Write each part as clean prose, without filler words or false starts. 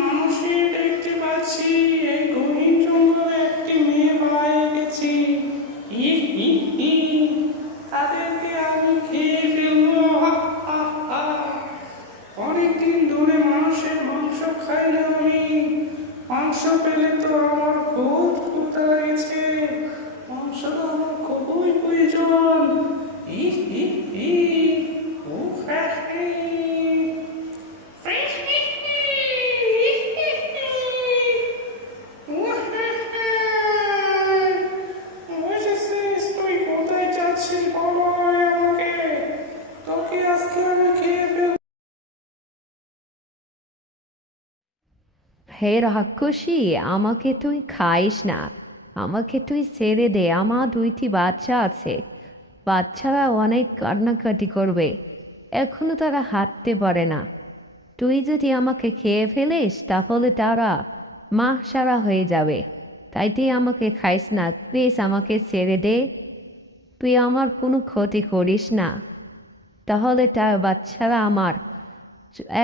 মানুষের দেখতে পাচ্ছি এই গহীন জঙ্গলে একটি মেয়ে পায়ে গেছি। ই, ই, ই, তাদেরকে আমি খেয়ে ফেলবো। হা, হা, হা। অনেকদিন ধরে মানুষের মাংস খাই না আমি। মাংস পেলে তো আমার খুব ক্ষুধা লেগেছে। মাংস তো আমার খুবই প্রয়োজন। ই, ই, ই, উফ, হ্যাঁ, বুঝেছিস তুই কোথায় যাচ্ছিস বলো আমাকে, তোকে আজকে আমি খেয়ে ফেলবো। হে রাক্ষসী, আমাকে তুই খাইস না। আমাকে তুই ছেড়ে দে, আমার দুইটি বাচ্চা আছে। বাচ্চারা অনেক কান্নাকাটি করবে, এখনো তারা হাঁটতে পারে না। তুই যদি আমাকে খেয়ে ফেলিস তাহলে তারা মা সারা হয়ে যাবে। তাই তুই আমাকে খাইস না, প্লিজ আমাকে ছেড়ে দে। তুই আমার কোনো ক্ষতি করিস না, তাহলে তার বাচ্চারা আমার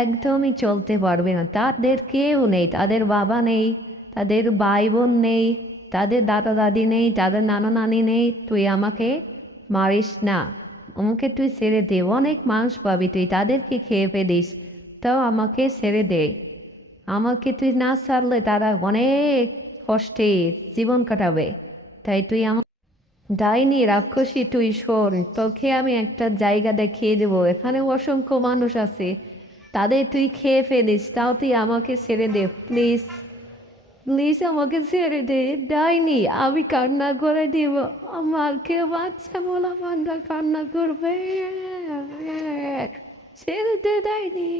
একদমই চলতে পারবে না। তাদের কেউ নেই, তাদের বাবা নেই, তাদের ভাই বোন নেই, তাদের দাদা দাদি নেই, তাদের নানা নানি নেই। তুই আমাকে মারিস না, আমাকে তুই ছেড়ে দে। অনেক মানুষ পাবি, তুই তাদেরকে খেয়ে ফেলিস, তাও আমাকে ছেড়ে দে। আমাকে তুই না ছাড়লে তারা অনেক কষ্টে জীবন কাটাবে। তাই তুই আমার ডাইনি রাক্ষসী, তুই শোন, তোকে আমি একটা জায়গা দেখিয়ে দেবো। এখানে অসংখ্য মানুষ আছে, তাদের তুই খেয়ে ফেলিস, তাও তুই আমাকে ছেড়ে দে প্লিজ। প্লিজ আমাকে ছেড়ে দে ডাইনি, আমি কান্না করে দিব। আমাকে বাচ্চা বলা বান্ধা কান্না করবে। ছেড়ে দে ডাইনি।